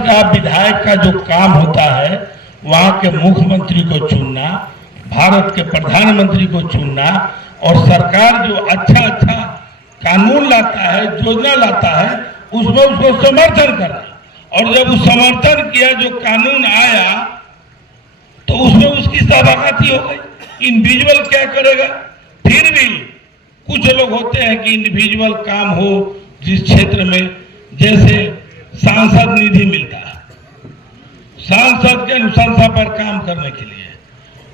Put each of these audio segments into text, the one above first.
सांसद का विधायक का जो काम होता है वहां के मुख्यमंत्री को चुनना, भारत के प्रधानमंत्री को चुनना और सरकार जो अच्छा अच्छा कानून लाता है, योजना लाता है, उसमें उसको समर्थन करना। और जब उस समर्थन किया जो कानून आया तो उसमें उसकी सहभागिता हो गई। इंडिविजुअल क्या करेगा? फिर भी कुछ लोग होते हैं कि इंडिविजुअल काम हो जिस क्षेत्र में, जैसे सांसद निधि मिलता है, सांसद के अनुशंसा पर काम करने के लिए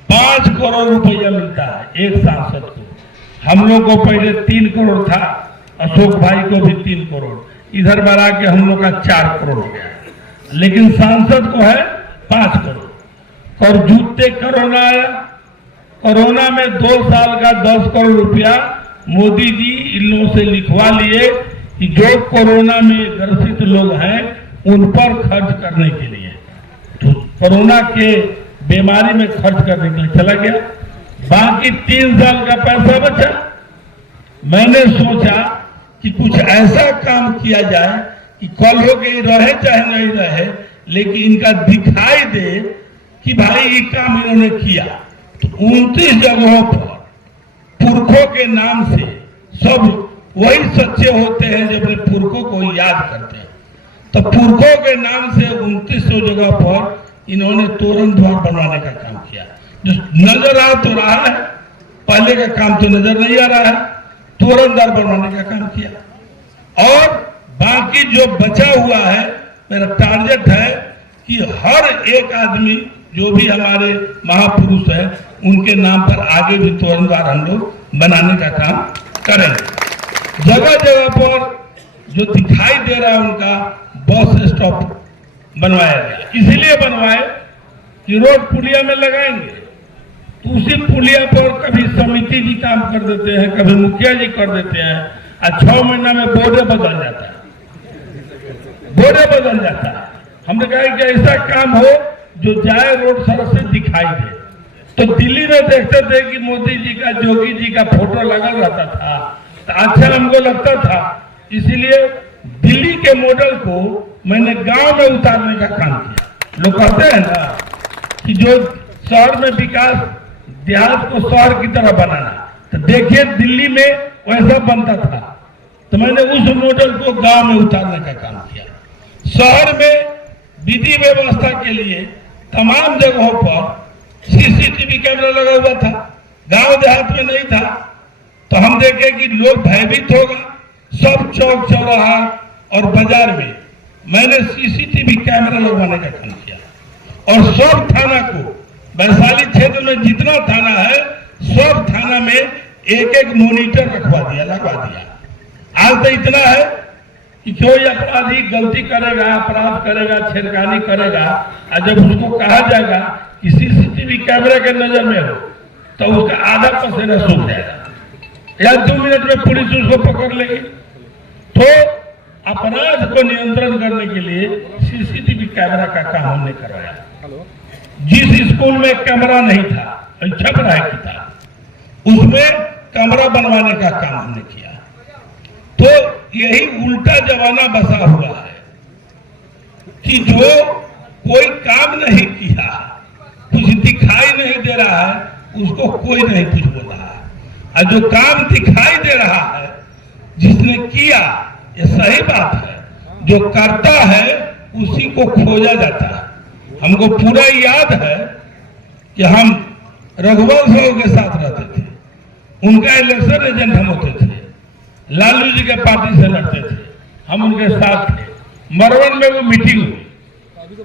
5 करोड़ रुपया मिलता है एक सांसद को। हम लोग को पहले 3 करोड़ था, अशोक भाई को भी 3 करोड़, इधर बढ़ा के हम लोग का 4 करोड़ हो गया, लेकिन सांसद को है 5 करोड़। और जूते कोरोना आया, कोरोना में 2 साल का 10 करोड़ रुपया मोदी जी इन लोगों से लिखवा लिए कि जो कोरोना में ग्रसित लोग हैं उन पर खर्च करने के लिए, तो कोरोना के बीमारी में खर्च करने के लिए चला गया। बाकी 3 साल का पैसा बचा। मैंने सोचा कि कुछ ऐसा काम किया जाए कि कल हो गई रहे चाहे नहीं रहे, लेकिन इनका दिखाई दे कि भाई ये काम इन्होंने किया। तो 29 जगहों पर पुरखों के नाम से, सब वही सच्चे होते हैं जो अपने पुरखों को याद करते हैं, तो पुरखों के नाम से 2900 जगह पर इन्होंने तोरण द्वार बनवाने का काम किया। जो नजर आ तो रहा है, पहले का काम तो नजर नहीं आ रहा है, तोरण द्वार बनवाने का काम किया। और बाकी जो बचा हुआ है, मेरा टारगेट है कि हर एक आदमी जो भी हमारे महापुरुष है उनके नाम पर आगे भी तोरण द्वार हम लोग बनाने का काम करेंगे। जगह जगह पर जो दिखाई दे रहा है उनका बस स्टॉप बनवाया गया, इसीलिए बनवाए कि रोड पुलिया में लगाएंगे तो उसी पुलिया पर कभी समिति जी काम कर देते हैं, कभी मुखिया जी कर देते हैं, और 6 महीना में बोर्डे बदल जाता है, बोर्डे बदल जाता है। हमने कहा कि ऐसा काम हो जो जाए रोड सड़क से दिखाई दे। तो दिल्ली में देखते थे कि मोदी जी का, जोगी जी का फोटो लगा रहता था, तो अच्छा हमको लगता था, इसीलिए दिल्ली के मॉडल को मैंने गांव में उतारने का काम किया। लोग कहते हैं ना कि जो शहर में विकास, देहात को शहर की तरह बनाना, तो देखिए दिल्ली में वैसा बनता था, तो मैंने उस मॉडल को गांव में उतारने का काम किया। शहर में विधि व्यवस्था के लिए तमाम जगहों पर सीसीटीवी कैमरा लगा हुआ था, गांव देहात में नहीं था। तो हम देखे कि लोग भयभीत होगा, सब चौक चौराहा और बाजार में मैंने सीसीटीवी कैमरा लगवाने का काम किया। और सब थाना को, वैशाली क्षेत्र में जितना थाना है सब थाना में एक एक मॉनिटर रखवा दिया, लगवा दिया। आज तो इतना है कि कोई अपराधी गलती करेगा, अपराध करेगा, छेड़खानी करेगा, और जब उसको कहा जाएगा कि सीसीटीवी कैमरे के नजर में हो तो उसका आधा पसीना सूख जाएगा या 2 मिनट में पुलिस उसको पकड़ लेगी। तो अपराध को नियंत्रण करने के लिए सीसीटीवी कैमरा का काम हमने करवाया। जिस स्कूल में कैमरा नहीं था, छप रहा है किताब, उसमें कैमरा बनवाने का काम हमने किया। तो यही उल्टा जमाना बसा हुआ है कि जो कोई काम नहीं किया, कुछ दिखाई नहीं दे रहा है, उसको कोई नहीं कुछ बोल रहा है, और जो काम दिखाई दे रहा है जिसने किया, ये सही बात है, जो करता है उसी को खोजा जाता है। हमको पूरा याद है कि हम रघुवंश साहब के साथ रहते थे, उनका इलेक्शन एजेंट हम होते थे, लालू जी के पार्टी से लड़ते थे, हम उनके साथ थे। मरवन में वो मीटिंग हुई,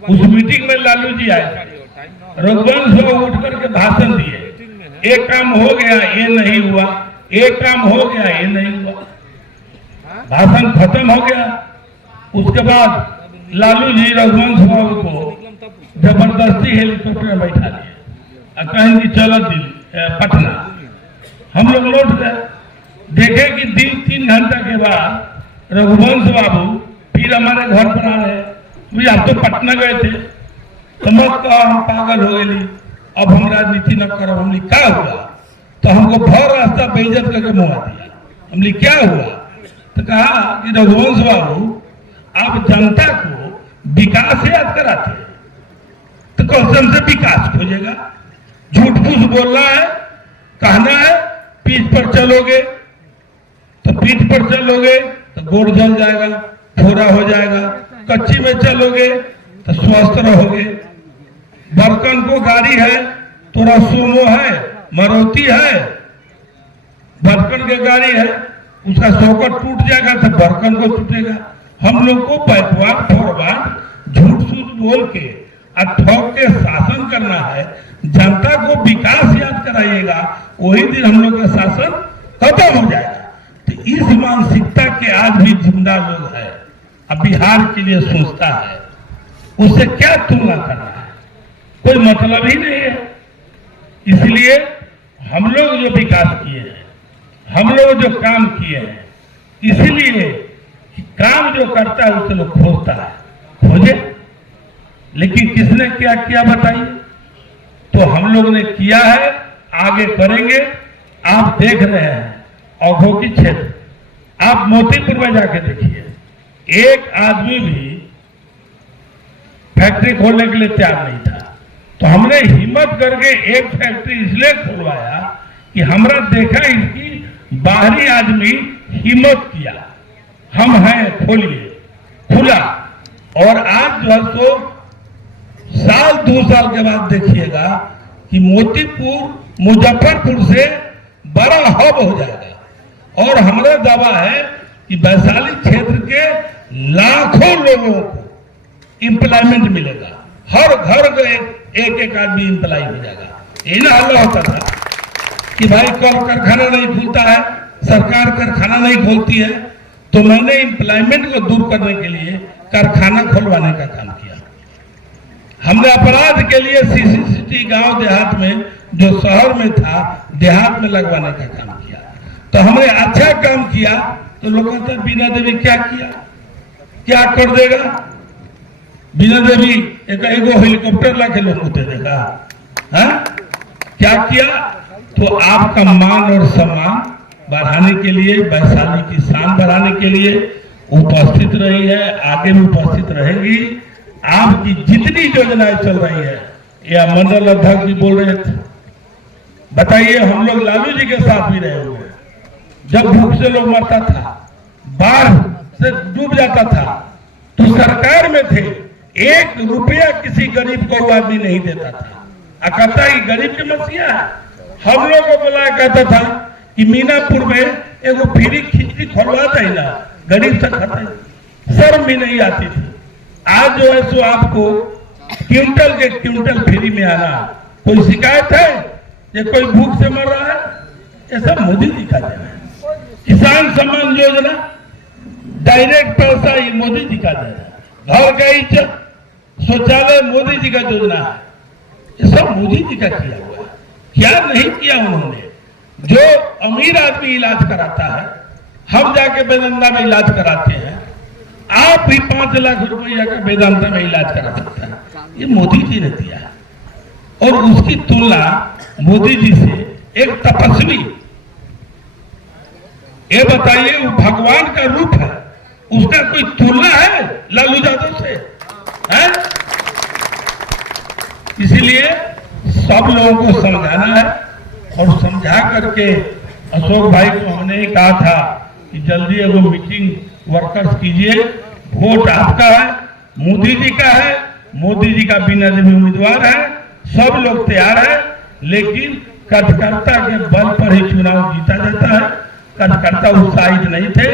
उस मीटिंग में लालू जी आए, रघुवंश साहब उठ करके भाषण दिए, एक काम हो गया ये नहीं हुआ, एक काम हो गया ये नहीं हुआ, भाषण खत्म हो गया। उसके बाद लालू जी रघुवंश साहब को जबरदस्ती हेलीकॉप्टर में बैठा दिया, कहें कि चलो पटना। हम लोग लौट गए, देखे कि 3 घंटा के बाद रघुवंश बाबू फिर हमारे घर पर आ रहे। आप तो पटना गए थे, तो मत कहो हम पागल हो गए, अब हम राजनीति न करो। हमने क्या हुआ? तो हमको भर रास्ता बेइज्जत करके मुआ दिया। हमने क्या हुआ? तो कहा कि रघुवंश बाबू, आप जनता को विकास याद कराते हैं, तो कौन से विकास खोजेगा? झूठ फूस बोलना है, कहना है पीठ पर चलोगे तो पीठ पर चलोगे तो गोड़ जल जाएगा, फोड़ा हो जाएगा। कच्ची में चलोगे तो स्वस्थ रहोगे। बर्तन को गाड़ी है, तोरा सोमो है, मारुति है, बर्तन की गाड़ी है, उसका सौकत टूट जाएगा तो बर्तन को टूटेगा। हम लोग को बैकवर्ड फॉरवर्ड झूठ सूझ बोल के ठोक के शासन करना है। जनता को विकास याद कराइएगा, वही दिन हम लोग का शासन खत्म हो जाएगा। तो इस मानसिकता के आज भी जिंदा लोग है, अब बिहार के लिए सोचता है, उससे क्या तुलना करना है? कोई मतलब ही नहीं है। इसलिए हम लोग जो विकास किए हैं, हम लोग जो काम किए हैं, इसीलिए काम जो करता है उसे लोग खोजता है, खोजे। लेकिन किसने क्या किया बताइए? तो हम लोग ने किया है, आगे करेंगे। आप देख रहे हैं औद्योगिक क्षेत्र, आप मोतीपुर में जाके देखिए, एक आदमी भी फैक्ट्री खोलने के लिए तैयार नहीं था। तो हमने हिम्मत करके एक फैक्ट्री इसलिए खुलवाया कि हमरा देखा इसकी बाहरी आदमी हिम्मत किया, हम हैं, खोलिए, खुला। और आज जो है तो साल 2 साल के बाद देखिएगा कि मोतीपुर मुजफ्फरपुर से बड़ा हब हो जाएगा। और हमारा दावा है कि वैशाली क्षेत्र के लाखों लोगों को एम्प्लॉयमेंट मिलेगा, हर घर में एक आदमी एम्प्लॉय हो जाएगा। ये ना हल्ला होता था कि भाई कल कारखाना नहीं खुलता है, सरकार कारखाना नहीं खोलती है। तो मैंने एम्प्लॉयमेंट को दूर करने के लिए कारखाना खोलवाने का काम किया। हमने अपराध के लिए सीसीसीटी गांव देहात में, जो शहर में था, देहात में लगवाने का काम किया। तो हमने अच्छा काम किया। तो लोग कहते हैं बीना देवी क्या किया, क्या कर देगा? बीना देवी एक हेलीकॉप्टर ला के लोगों को दे देगा? क्या किया? तो आपका मान और सम्मान बढ़ाने के लिए, वैशाली की शान बढ़ाने के लिए उपस्थित रही है, आगे भी उपस्थित रहेगी। आपकी जितनी योजनाएं चल रही है, यह मंडल अध्यक्ष जी बोल रहे थे, बताइए, हम लोग लालू जी के साथ भी रहे हुए। जब भूख से लोग मरता था, बाढ़ से डूब जाता था, तो सरकार में थे, 1 रुपया किसी गरीब को आदमी नहीं देता था। कहता है गरीब की मसीहा है। हम लोग को बुलाया कहता था कि मीनापुर में एगो फ्री खिचड़ी खोलवाता है ना, गरीब से खाता है, शर्म भी नहीं आती थी। आज जो है सो आपको क्विंटल के क्विंटल फ्री में आना, कोई शिकायत है? ये कोई भूख से मर रहा है? ये सब मोदी जी का देना है। किसान सम्मान योजना डायरेक्ट पैसा ये मोदी जी का देना है। घर का इज्जत शौचालय मोदी जी का योजना है, ये सब मोदी जी का किया हुआ है। क्या नहीं किया उन्होंने? जो अमीर आदमी इलाज कराता है, हम जाके वेदांता में इलाज कराते हैं, आप भी 5 लाख रुपया का वेदांता में इलाज करा सकते हैं, ये मोदी जी ने दिया है। और उसकी तुलना मोदी जी से एक तपस्वी, ये बताइए, वो भगवान का रूप है, उसका कोई तुलना है लालू यादव से? है? इसीलिए सब लोगों को समझाना है। और समझा करके अशोक भाई को हमने ही कहा था कि जल्दी एगो मीटिंग वर्कर्स कीजिए, वोट आपका है, मोदी जी का है, मोदी जी का बीना देवी उम्मीदवार है, सब लोग तैयार है। लेकिन कार्यकर्ता के बल पर ही चुनाव जीता जाता है। कार्यकर्ता उत्साहित नहीं थे,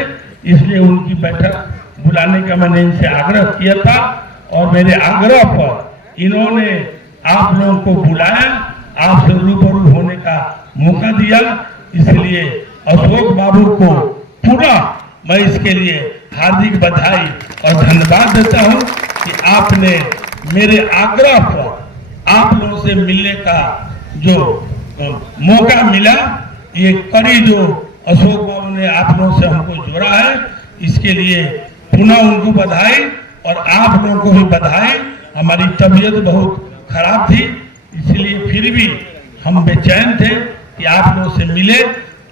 इसलिए उनकी बैठक बुलाने का मैंने इनसे आग्रह किया था। और मेरे आग्रह पर इन्होंने आप लोगों को बुलाया, आपसे रूबरू होने का मौका दिया। इसलिए अशोक बाबू को पूरा मैं इसके लिए हार्दिक बधाई और धन्यवाद देता हूं कि आपने मेरे आग्रह पर आप लोगों से मिलने का जो मौका मिला, ये कड़ी जो अशोक बाबू ने आप लोगों से हमको जोड़ा है, इसके लिए पुनः उनको बधाई और आप लोगों को भी बधाई। हमारी तबीयत बहुत खराब थी, इसलिए फिर भी हम बेचैन थे कि आप लोगों से मिले,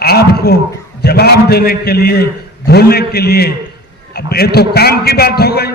आपको जवाब देने के लिए, बोलने के लिए। अब ये तो काम की बात हो गई।